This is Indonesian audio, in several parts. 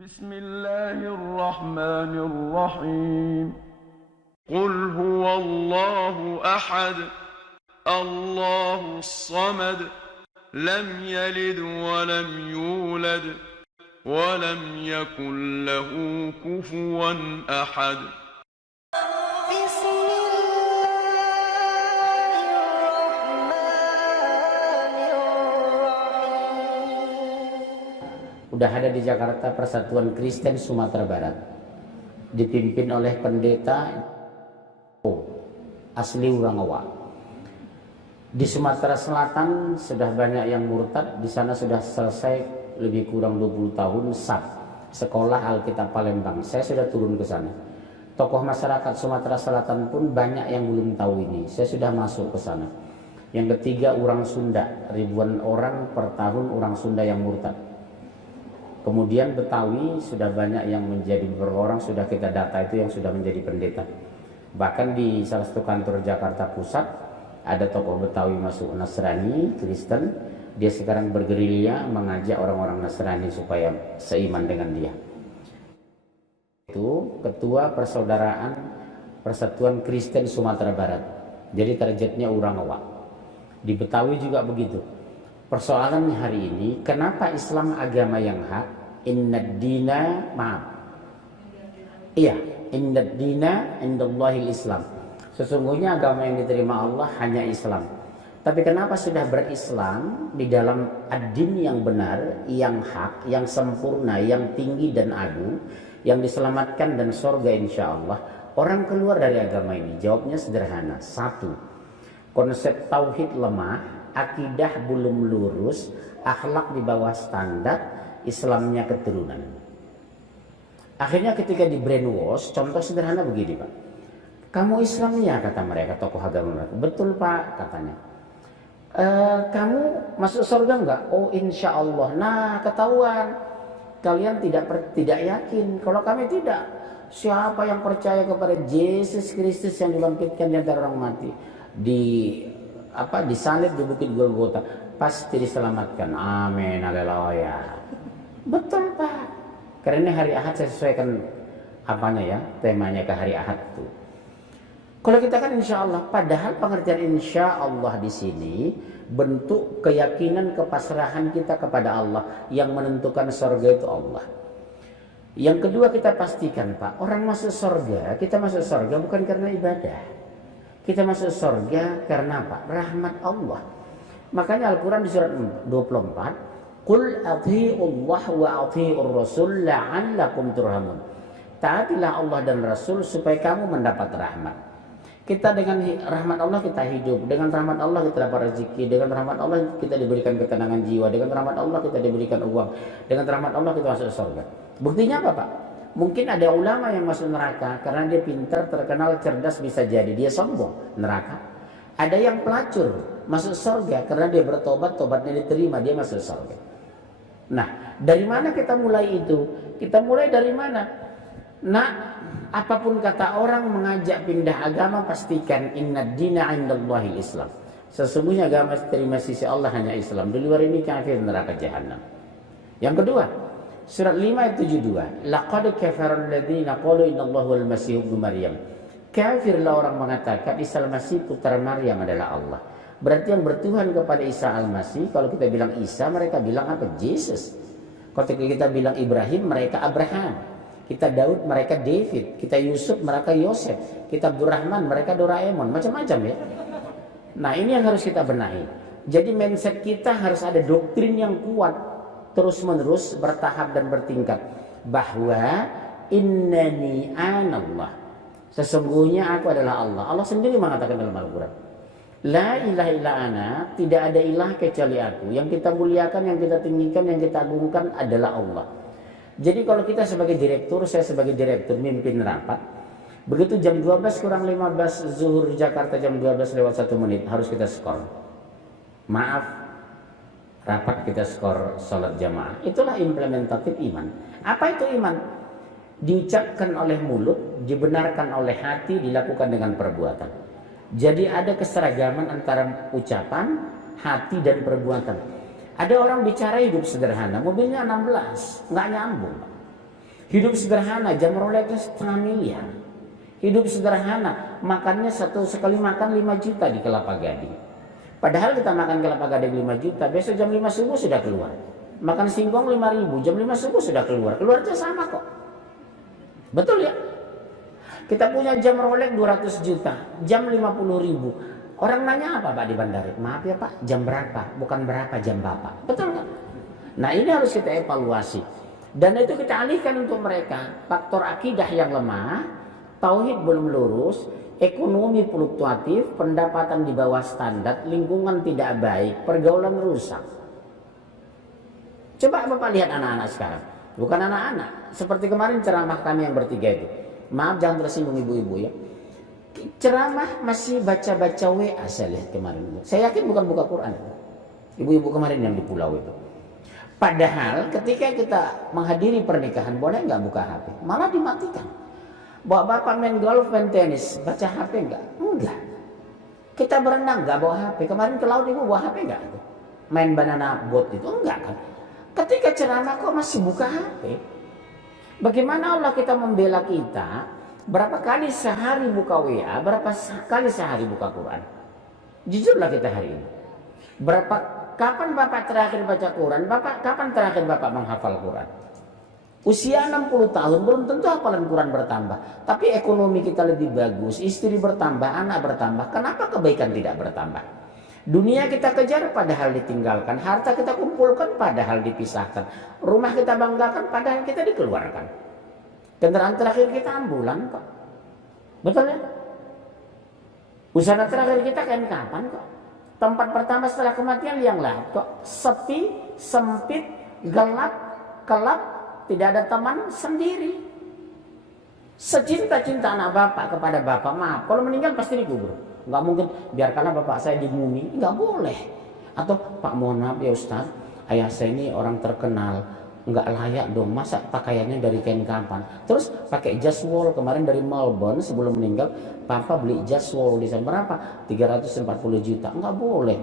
بسم الله الرحمن الرحيم قل هو الله أحد الله الصمد لم يلد ولم يولد ولم يكن له كفوا أحد بسم الله الرحمن الرحيم. Udah ada di Jakarta Persatuan Kristen Sumatera Barat, dipimpin oleh pendeta asli Urangawa. Di Sumatera Selatan sudah banyak yang murtad. Di sana sudah selesai lebih kurang 20 tahun SAP, Sekolah Alkitab Palembang. Saya sudah turun ke sana. Tokoh masyarakat Sumatera Selatan pun banyak yang belum tahu ini. Saya sudah masuk ke sana. Yang ketiga, orang Sunda. Ribuan orang per tahun orang Sunda yang murtad. Kemudian Betawi sudah banyak yang menjadi, beberapa orang sudah kita data itu yang sudah menjadi pendeta. Bahkan di salah satu kantor Jakarta Pusat ada tokoh Betawi masuk Nasrani, Kristen. Dia sekarang bergerilya mengajak orang-orang Nasrani supaya seiman dengan dia. Itu ketua Persaudaraan Persatuan Kristen Sumatera Barat. Jadi targetnya Urangawa. Di Betawi juga begitu. Persoalannya hari ini, kenapa Islam agama yang hak? Innad dina, maaf. Iya, innad dina indallahil Islam. Sesungguhnya agama yang diterima Allah hanya Islam. Tapi kenapa sudah berislam di dalam ad-din yang benar, yang hak, yang sempurna, yang tinggi dan agung, yang diselamatkan dan surga insya Allah, orang keluar dari agama ini? Jawabnya sederhana. Satu, konsep tauhid lemah, akidah belum lurus, akhlak di bawah standar, Islamnya keturunan. Akhirnya ketika di brainwash, contoh sederhana begini Pak, kamu Islamnya, kata mereka, tokoh agama mereka. Betul Pak, katanya. Kamu masuk surga enggak? Oh insya Allah. Nah ketahuan kalian tidak yakin. Kalau kami tidak, siapa yang percaya kepada Yesus Kristus yang dibangkitkan di antara orang mati, disalib di Bukit Golgota, pasti diselamatkan. Amin, haleluya. Betul Pak. Karena hari Ahad saya sesuaikan temanya ke hari Ahad itu. Kalau kita kan insya Allah, padahal pengertian insya Allah di sini bentuk keyakinan kepasrahan kita kepada Allah, yang menentukan surga itu Allah. Yang kedua, kita pastikan Pak, orang masuk surga, kita masuk surga bukan karena ibadah. Kita masuk surga karena apa? Rahmat Allah. Makanya Al-Quran di surat 24, Qul athi'ullah wa athi'ur rasul la'allakum turhamun. Taatilah Allah dan Rasul supaya kamu mendapat rahmat. Kita dengan rahmat Allah kita hidup, dengan rahmat Allah kita dapat rezeki, dengan rahmat Allah kita diberikan ketenangan jiwa, dengan rahmat Allah kita diberikan uang, dengan rahmat Allah kita masuk surga. Buktinya apa Pak? Mungkin ada ulama yang masuk neraka karena dia pintar, terkenal, cerdas, bisa jadi dia sombong, neraka. Ada yang pelacur masuk surga karena dia bertobat, tobatnya diterima, dia masuk surga. Nah, dari mana kita mulai itu? Kita mulai dari mana? Nah, apapun kata orang mengajak pindah agama, pastikan innad dina indallahil Islam. Sesungguhnya agama terima sisi Allah hanya Islam. Di luar ini kafir, neraka jahanam. Yang kedua, surat 5 ayat 72. Laqad kafara alladziina qalu innallaha wal masih ibnu Maryam. Kafirlah orang mengatakan Isa al-Masih putra Maryam adalah Allah. Berarti yang bertuhan kepada Isa al-Masih, kalau kita bilang Isa, mereka bilang apa? Yesus. Kalau kita bilang Ibrahim, mereka Abraham. Kita Daud, mereka David. Kita Yusuf, mereka Yosef. Kita Abdurrahman, mereka Doraemon. Macam-macam ya. Nah ini yang harus kita benahi. Jadi mindset kita harus ada doktrin yang kuat, terus-menerus, bertahap dan bertingkat, bahwa innani anallah, sesungguhnya aku adalah Allah. Allah sendiri mengatakan dalam Al-Quran, la ilaha illa ana, tidak ada ilah kecuali aku. Yang kita muliakan, yang kita tinggikan, yang kita agungkan adalah Allah. Jadi kalau kita sebagai direktur, saya sebagai direktur mimpin rapat, begitu jam 12 kurang 15 zuhur Jakarta, jam 12 lewat 1 menit harus kita skor. Maaf, rapat kita skor sholat jamaah. Itulah implementatif iman. Apa itu iman? Diucapkan oleh mulut, dibenarkan oleh hati, dilakukan dengan perbuatan. Jadi ada keseragaman antara ucapan, hati dan perbuatan. Ada orang bicara hidup sederhana, mobilnya 16, nggak nyambung. Hidup sederhana, jam Rolexnya 1,5 miliar. Hidup sederhana, makannya sekali makan 5 juta di Kelapa Gading. Padahal kita makan Kelapa Gading 5 juta, besok jam 5 subuh sudah keluar. Makan singkong 5.000, jam 5 subuh sudah keluar. Keluarnya sama kok. Betul ya? Kita punya jam Rolex 200 juta, jam 50.000. Orang nanya apa Pak di bandara? Maaf ya Pak, jam berapa? Bukan berapa jam Bapak. Betul kan? Nah ini harus kita evaluasi. Dan itu kita alihkan untuk mereka. Faktor akidah yang lemah, tauhid belum lurus, ekonomi fluktuatif, pendapatan di bawah standar, lingkungan tidak baik, pergaulan rusak. Coba Bapak lihat anak-anak sekarang. Bukan anak-anak. Seperti kemarin ceramah kami yang bertiga itu. Maaf jangan tersinggung ibu-ibu ya. Ceramah masih baca-baca WA saya lihat kemarin. Saya yakin bukan buka Quran. Ibu-ibu kemarin yang di pulau itu. Padahal ketika kita menghadiri pernikahan boleh nggak buka HP? Malah dimatikan. Bawa bapak main golf, main tenis, baca HP nggak? Enggak. Kita berenang nggak bawa HP. Kemarin ke laut ibu bawa HP nggak? Main banana boat itu enggak kan? Ketika ceramah kok masih buka HP? Bagaimana Allah kita membela kita? Berapa kali sehari buka WA? Berapa kali sehari buka Quran? Jujurlah kita hari ini. Kapan Bapak terakhir baca Quran? Kapan terakhir Bapak menghafal Quran? Usia 60 tahun belum tentu hafalan Quran bertambah. Tapi ekonomi kita lebih bagus, istri bertambah, anak bertambah. Kenapa kebaikan tidak bertambah? Dunia kita kejar padahal ditinggalkan. Harta kita kumpulkan padahal dipisahkan. Rumah kita banggakan padahal kita dikeluarkan. Kendaraan terakhir kita ambulan kok. Betul ya? Usaha terakhir kita kain kapan kok? Tempat pertama setelah kematian liang lahat kok. Sepi, sempit, gelap, kelap, tidak ada teman, sendiri. Secinta-cinta anak bapak kepada bapak, maaf, kalau meninggal pasti dikubur. Nggak mungkin, biarkanlah bapak saya dimumi, nggak boleh. Atau, Pak mohon maaf ya Ustaz, ayah saya ini orang terkenal, nggak layak dong, masa pakaiannya dari kain kapan. Terus pakai jas wool kemarin dari Melbourne sebelum meninggal, papa beli jas wool di sana berapa? 340 juta, nggak boleh.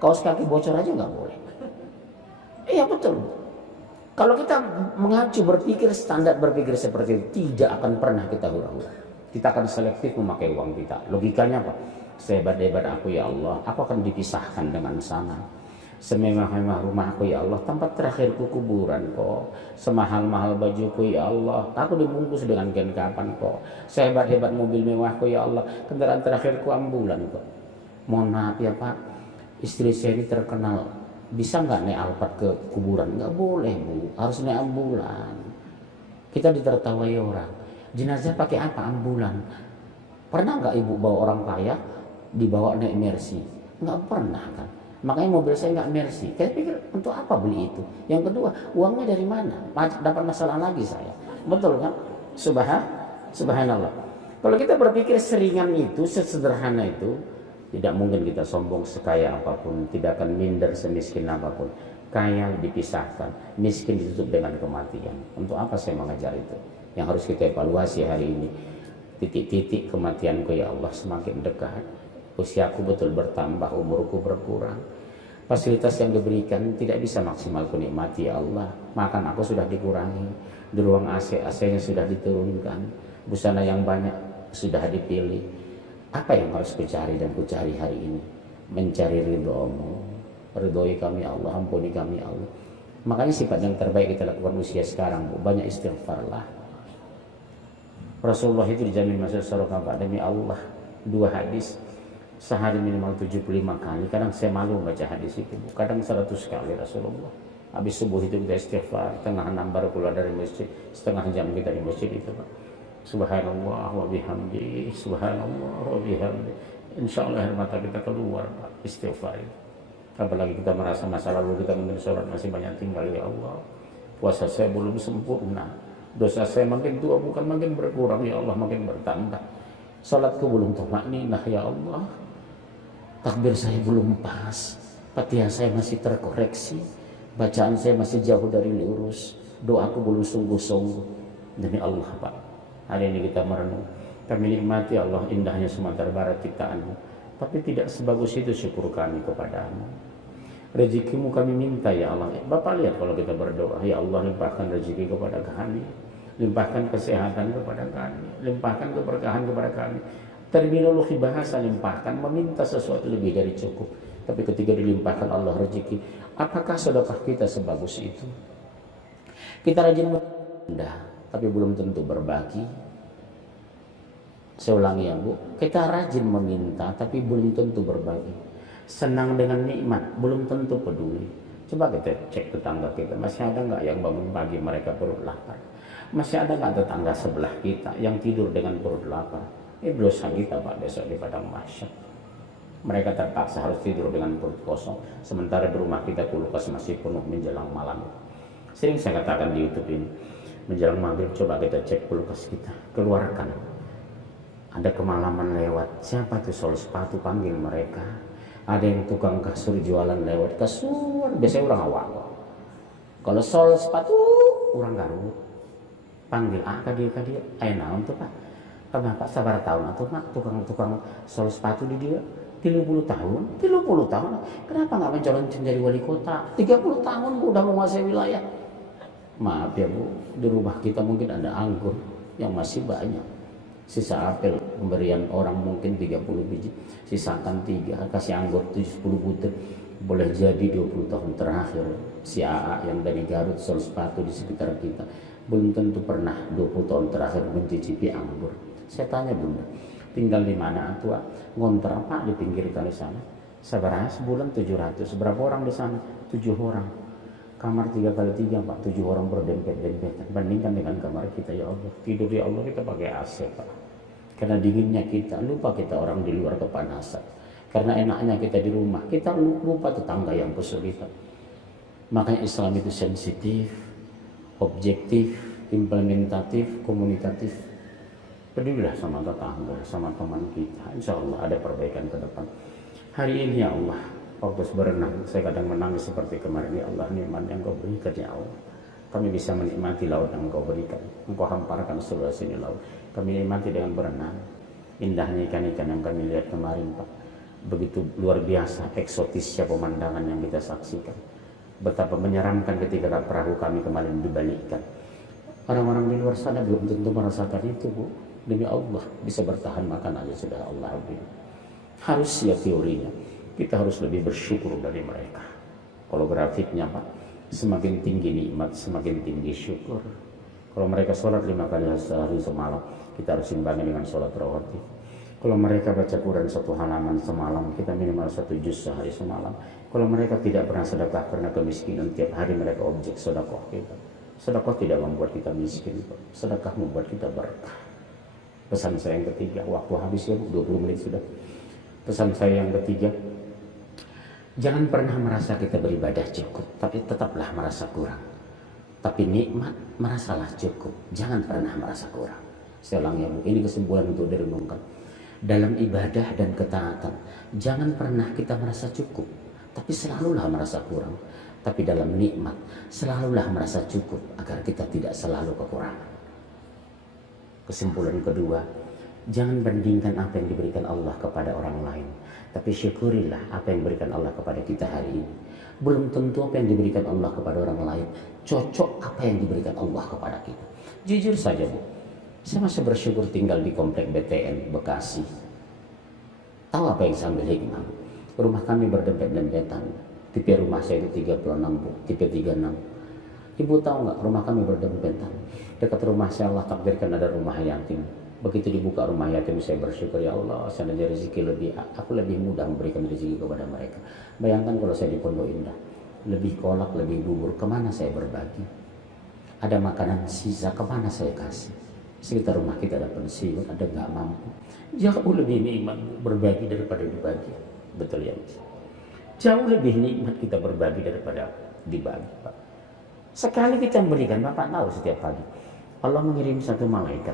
Kaos kaki bocor aja nggak boleh. Iya betul. Kalau kita mengacu berpikir standar berpikir seperti itu, tidak akan pernah kita hura-hura. Kita akan selektif memakai uang kita. Logikanya apa? Sehebat-hebat aku ya Allah, aku akan dipisahkan dengan sana. Semewah-mewah rumahku ya Allah, tempat terakhirku kuburan kok. Semahal-mahal bajuku ya Allah, aku dibungkus dengan kain kapan kok. Sehebat-hebat mobil mewahku ya Allah, kendaraan terakhirku ambulan kok. Mohon maaf ya Pak, istri saya ini terkenal, bisa nggak naik Alphard ke kuburan? Nggak boleh Bu, harus naik ambulan. Kita ditertawai orang, jenazah pakai apa? Ambulan. Pernah nggak ibu bawa orang kaya dibawa naik Mercy? Nggak pernah kan. Makanya mobil saya nggak Mercy. Saya pikir untuk apa beli itu? Yang kedua, uangnya dari mana? Dapat masalah lagi saya. Betul kan? Subhanallah. Kalau kita berpikir seringan itu, sesederhana itu, tidak mungkin kita sombong sekaya apapun, tidak akan minder semiskin apapun. Kaya dipisahkan, miskin ditutup dengan kematian. Untuk apa saya mengajar itu? Yang harus kita evaluasi hari ini. Titik-titik kematianku ya Allah semakin dekat. Usiaku betul bertambah, umurku berkurang. Fasilitas yang diberikan tidak bisa maksimal kunikmati ya Allah. Makan aku sudah dikurangi, di ruang AC-nya sudah diturunkan, busana yang banyak sudah dipilih. Apa yang harus kucari dan kucari hari ini? Mencari ridho-Mu. Ridhoi kami ya Allah, ampuni kami ya Allah. Makanya sifat yang terbaik kita lakukan usia sekarang, Bu. Banyak istighfarlah. Rasulullah itu dijamin masuk surga Pak, demi Allah. 2 hadis. Sehari minimal 75 kali. Kadang saya malu baca hadis itu. Kadang 100 kali Rasulullah. Habis subuh itu kita istighfar. Tengah 6 baru keluar dari masjid. Setengah jam kita di masjid itu Pak. Subhanallah wa bihamdi. Subhanallah wa bihamdi. Insya Allah air mata kita keluar Pak. Istighfar itu. Apalagi kita merasa masa lalu kita mungkin sholat masih banyak tinggal ya Allah. Puasa saya belum sempurna. Dosa saya makin tua bukan makin berkurang ya Allah, makin bertambah. Salatku belum tumakninah ya Allah. Takbir saya belum pas, Fatihah saya masih terkoreksi, bacaan saya masih jauh dari lurus, doaku belum sungguh-sungguh. Demi Allah Pak, hari ini kita merenung, kami nikmati Allah indahnya Sumatera Barat ciptaan-Mu, tapi tidak sebagus itu syukur kami kepadamu. Rezekimu kami minta ya Allah. Bapak lihat kalau kita berdoa, ya Allah limpahkan rezeki kepada kami. limpahkan kesehatan kepada kami, limpahkan keberkahan kepada kami. Terminologi bahasa limpahkan meminta sesuatu lebih dari cukup. Tapi ketika dilimpahkan Allah rezeki, apakah sedekah kita sebagus itu? Kita rajin meminta, tapi belum tentu berbagi. Saya ulangi ya Bu, kita rajin meminta, tapi belum tentu berbagi. Senang dengan nikmat, belum tentu peduli. Coba kita cek tetangga kita, masih ada nggak yang bangun pagi mereka perut lapar? Masih ada nggak tetangga sebelah kita yang tidur dengan perut lapar? Ini dosa kita Pak besok di padang mahsyar. Mereka terpaksa harus tidur dengan perut kosong, sementara di rumah kita kulkas masih penuh menjelang malam. Sering saya katakan di YouTube ini, menjelang maghrib coba kita cek kulkas kita, keluarkan. Ada kemalaman lewat, siapa tuh sol sepatu, panggil mereka. Ada yang tukang kasur jualan lewat, kasur biasanya orang awak. Kalau sol sepatu orang Garut, panggil kadir ayo naon tuh Pak, kenapa sabar tahun atau Pak tukang sol sepatu di dia 30 tahun, kenapa nggak mencalonkan jadi wali kota? 30 tahun Bu udah menguasai wilayah. Maaf ya Bu, di rumah kita mungkin ada anggur yang masih banyak, sisa apel pemberian orang mungkin 30 biji, sisakan 3, kasih anggur 70 butir. Boleh jadi 20 tahun terakhir si AA yang dari Garut sol sepatu di sekitar kita belum tentu pernah 20 tahun terakhir mencicipi anggur. Saya tanya Bunda, tinggal di mana Tua? Ngontrak Pak di pinggir kali sana. Sabarnya sebulan 700. Berapa orang di sana? 7 orang. Kamar 3x3 Pak, 7 orang berdempet-dempetan. Bandingkan dengan kamar kita ya Allah. Tidur ya Allah kita pakai AC Pak. Karena dinginnya kita, lupa kita orang di luar kepanasan. Karena enaknya kita di rumah, kita lupa tetangga yang kesulitan. Makanya Islam itu sensitif, objektif, implementatif, komunikatif. Pedulilah sama tetangga, sama teman kita. Insya Allah ada perbaikan ke depan. Hari ini ya Allah, waktu berenang, saya kadang menangis seperti kemarin. Ya Allah, nikmat yang kau berikan ya Allah. Kami bisa menikmati laut yang kau berikan. Engkau hamparkan seluruh sini laut. Kami nikmati dengan berenang. Indahnya ikan-ikan yang kami lihat kemarin Pak. Begitu luar biasa, eksotisnya pemandangan yang kita saksikan. Betapa menyeramkan ketika perahu kami kemarin dibalikkan. Orang-orang di luar sana belum tentu merasakan itu Bu. Demi Allah bisa bertahan makan aja sudah Allah beri. Harus siap teorinya. Kita harus lebih bersyukur dari mereka. Kalau grafiknya Pak, semakin tinggi nikmat, semakin tinggi syukur. Kalau mereka sholat 5 kali sehari semalam, kita harus imbangi dengan sholat rawatib. Kalau mereka baca Quran 1 halaman semalam, kita minimal 1 juz sehari semalam. Kalau mereka tidak pernah sedekah karena kemiskinan, tiap hari mereka objek sedekah kita. Sedekah tidak membuat kita miskin, sedekah membuat kita berkah. Pesan saya yang ketiga, waktu habis ya 20 menit sudah. Pesan saya yang ketiga, jangan pernah merasa kita beribadah cukup, tapi tetaplah merasa kurang. Tapi nikmat merasalah cukup, jangan pernah merasa kurang. Saya ulangi ya Bu, ini kesimpulan untuk direnungkan. Dalam ibadah dan ketaatan, jangan pernah kita merasa cukup, tapi selalulah merasa kurang. Tapi dalam nikmat, selalulah merasa cukup agar kita tidak selalu kekurangan. Kesimpulan kedua, jangan bandingkan apa yang diberikan Allah kepada orang lain, tapi syukurilah apa yang diberikan Allah kepada kita hari ini. Belum tentu apa yang diberikan Allah kepada orang lain cocok apa yang diberikan Allah kepada kita. Jujur saja Bu, saya masih bersyukur tinggal di komplek BTN Bekasi. Tahu apa yang saya ambil hikmah? Rumah kami berdempet-dempetan. Tipe rumah saya itu 36 Bu, tipe 36. Ibu tahu nggak, rumah kami berdempetan. Dekat rumah saya Allah takdirkan ada rumah yatim. Begitu dibuka rumah yatim, saya bersyukur ya Allah, seandainya rezeki aku lebih mudah memberikan rezeki kepada mereka. Bayangkan kalau saya di Pondok Indah, lebih kolak, lebih bubur, kemana saya berbagi? Ada makanan sisa, kemana saya kasih? Sekitar rumah kita ada pensiun, ada nggak mampu. Jauh lebih nikmat berbagi daripada dibagi. Betul ya Mas? Jauh lebih nikmat kita berbagi daripada dibagi Pak. Sekali kita memberikan, Bapak tahu setiap pagi Allah mengirim satu malaikat.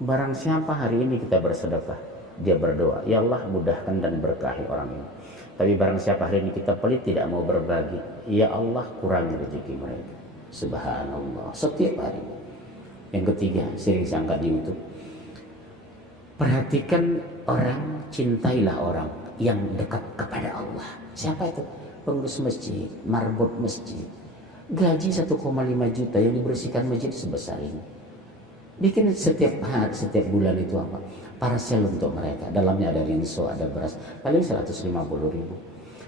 Barang siapa hari ini kita bersedekah, dia berdoa, ya Allah mudahkan dan berkahi orang ini. Tapi barang siapa hari ini kita pelit, tidak mau berbagi, ya Allah kurangi rezeki mereka. Subhanallah, setiap hari. Yang ketiga, sering saya angkat di YouTube, perhatikan orang, cintailah orang yang dekat kepada Allah. Siapa itu? Pengurus masjid, marbot masjid. Gaji 1,5 juta yang dibersihkan masjid sebesar ini. Bikin setiap hari, setiap bulan itu apa? Parcel untuk mereka. Dalamnya ada rinso, ada beras. Paling 150.000.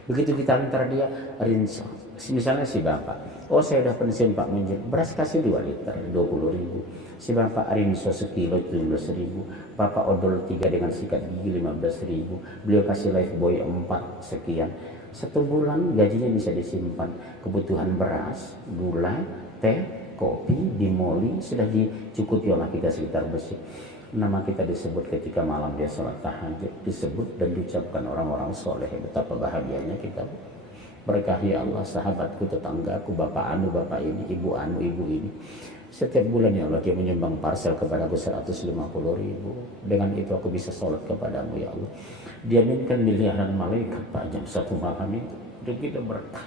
Begitu kita antar dia rinso. Misalnya si bapak, oh saya udah pensiun Pak Munjir, beras kasih 2 liter, 20.000. Si bapak rinso sekilo 17.000. Bapak odol 3 dengan sikat gigi 15.000. Beliau kasih Lifebuoy 4 sekian. 1 bulan gajinya bisa disimpan. Kebutuhan beras, gula, teh, kopi, dimoli sudah dicukupi oleh kita sekitar bersih. Nama kita disebut ketika malam dia sholat tahajud, disebut dan diucapkan orang-orang soleh. Betapa bahagianya kita. Berkahi Allah, sahabatku, tetanggaku, bapak anu, bapak ini, ibu anu, ibu ini. Setiap bulan ya Allah dia menyumbang parcel kepadaku 150.000. Dengan itu aku bisa sholat kepadamu ya Allah. Dia minta miliaran malaikat pajak 1 malam itu. Dan kita berkah.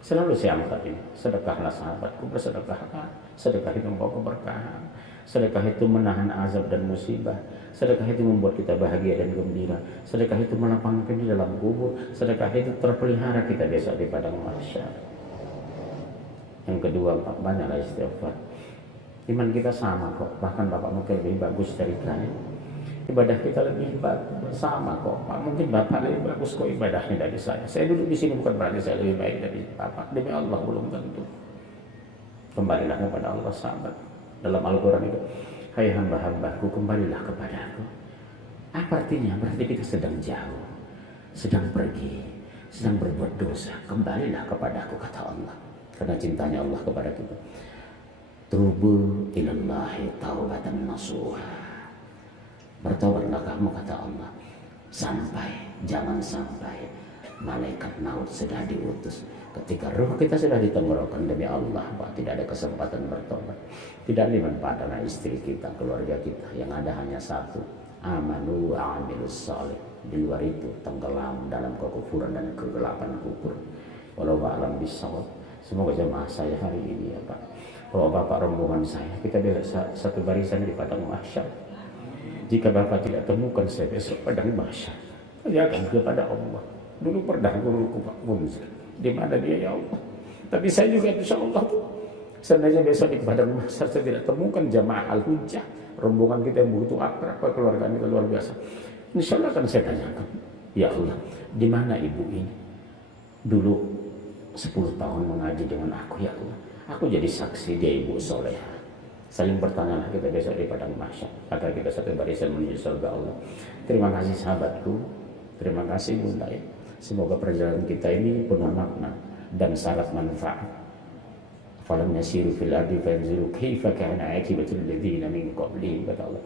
Selalu saya angkat ini, sedekahlah sahabatku, bersedekahlah. Sedekah itu membawa keberkahan. Sedekah itu menahan azab dan musibah. Sedekah itu membuat kita bahagia dan gembira. Sedekah itu melapangkan di dalam kubur. Sedekah itu terpelihara kita besok di padang mahsyar. Yang kedua, banyaklah istighfar. Iman kita sama kok, bahkan bapak mungkin lebih bagus dari saya. Ibadah kita lebih sama kok. Mungkin bapak lebih bagus kok ibadahnya dari saya. Saya duduk di sini bukan berarti saya lebih baik dari bapak. Demi Allah belum tentu. Kembalilah kepada Allah sahabat. Dalam Al-Quran itu, hai hamba-hambaku kembalilah kepada aku. Apa artinya? Berarti kita sedang jauh, sedang pergi, sedang berbuat dosa. Kembalilah kepada aku kata Allah. Karena cintanya Allah kepada kita. Tubu ilallahi taubatan nasuha. Bertobatlah kamu kata Allah. Jangan sampai malaikat maut sudah diutus. Ketika ruh kita sudah ditenggorokan demi Allah, Pak, tidak ada kesempatan bertobat. Tidak ada manfaat anak istri kita, keluarga kita. Yang ada hanya satu, amanu wa amilus salih. Di luar itu tenggelam dalam kekufuran dan kegelapan kubur. Walau alam bisawab. Semoga jemaah saya hari ini ya Pak, bahwa Bapak rombongan saya, kita bisa satu barisan di padang mahsyar. Jika Bapak tidak temukan saya besok padang mahsyar, saya akan kepada Allah. Dulu pernah guruku Pak Munzir, di mana dia ya Allah. Tapi saya juga insya Allah, seandainya besok di padang mahsyar saya tidak temukan jamaah al-hujjah, rombongan kita yang begitu akrab, keluarga kita luar biasa. Insya Allah akan saya tanyakan, ya Allah, di mana ibu ini? Dulu 10 tahun mengaji dengan aku ya Allah. Aku jadi saksi dia ibu soleha. Saling bertanyalah kita besok di padang mahsyar agar kita satu barisan menuju surga Allah. Terima kasih sahabatku, terima kasih Bunda ya. Semoga perjalanan kita ini penuh makna dan syarat manfaat. Falam yasiru fil ardi fanzuru kaifa kana aqibatul ladzina min qablihim kata Allah.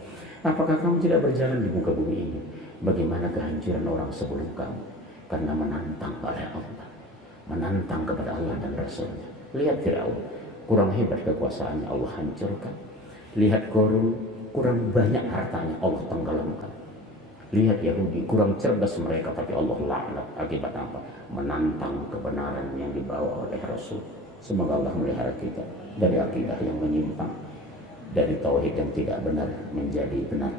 Apakah kamu tidak berjalan di muka bumi ini? Bagaimana kehancuran orang sebelum kamu? Karena menantang oleh Allah, menantang kepada Allah dan Rasulnya. Lihat Firaun, kurang hebat kekuasaannya, Allah hancurkan. Lihat Qarun, kurang banyak hartanya, Allah tenggelamkan. Lihat Yahudi, kurang cerdas mereka, tapi Allah laknat. Akibat apa? Menantang kebenaran yang dibawa oleh Rasul. Semoga Allah melihara kita dari akidah yang menyimpang, dari tauhid yang tidak benar menjadi benar.